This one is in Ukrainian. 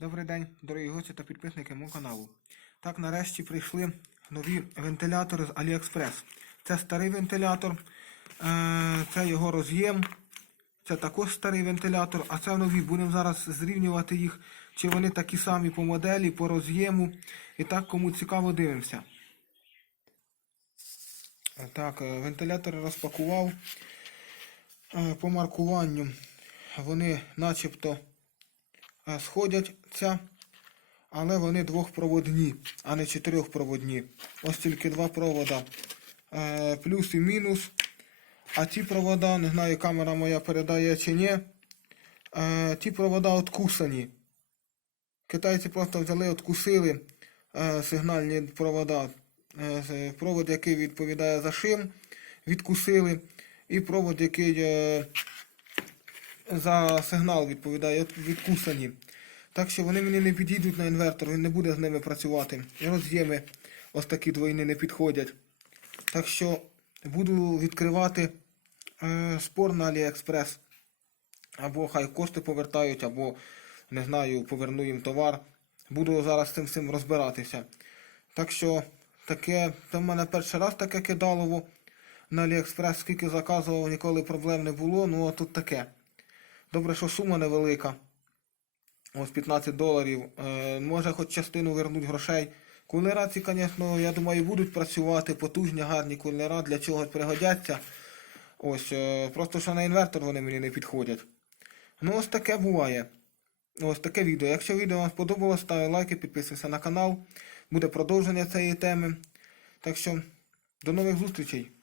Добрий день, дорогі гості та підписники мого каналу. Так, нарешті прийшли нові вентилятори з AliExpress. Це старий вентилятор, е, це його роз'єм. Це також старий вентилятор, а це нові. Будемо зараз зрівнювати їх, чи вони такі самі по моделі, по роз'єму. І так, кому цікаво, дивимося. Так, е, вентилятори розпакував. Е, По маркуванню вони начебто сходяться, але вони двохпроводні, а не чотирьохпроводні. Ось тільки два провода. е, Плюс і мінус. А ті провода, не знаю, камера моя передає чи ні. е, Ті провода откусані. Китайці просто взяли, откусили е, сигнальні провода. Е, Провод, який відповідає за шим, відкусили. І провод, який е, за сигнал відповідає, відкусані. Так що вони мені не підійдуть на інвертор, він не буде з ними працювати. І роз'єми ось такі двойні не підходять. Так що буду відкривати е, спор на AliExpress. Або хай кошти повертають, або не знаю, поверну їм товар. Буду зараз цим всім розбиратися. Так що таке, це в мене перший раз таке кидалово на AliExpress, скільки заказував, ніколи проблем не було. Ну а тут таке. Добре, що сума невелика. Ось 15 доларів. Е, може хоч частину вернуть грошей. Кулера ці, звісно, я думаю, будуть працювати. Потужні, гарні кулера, для чогось пригодяться. Ось, е, просто що на інвертор вони мені не підходять. Ну, ось таке буває. Ось таке відео. Якщо відео вам сподобалось, ставте лайки, підписуйтесь на канал. Буде продовження цієї теми. Так що, до нових зустрічей!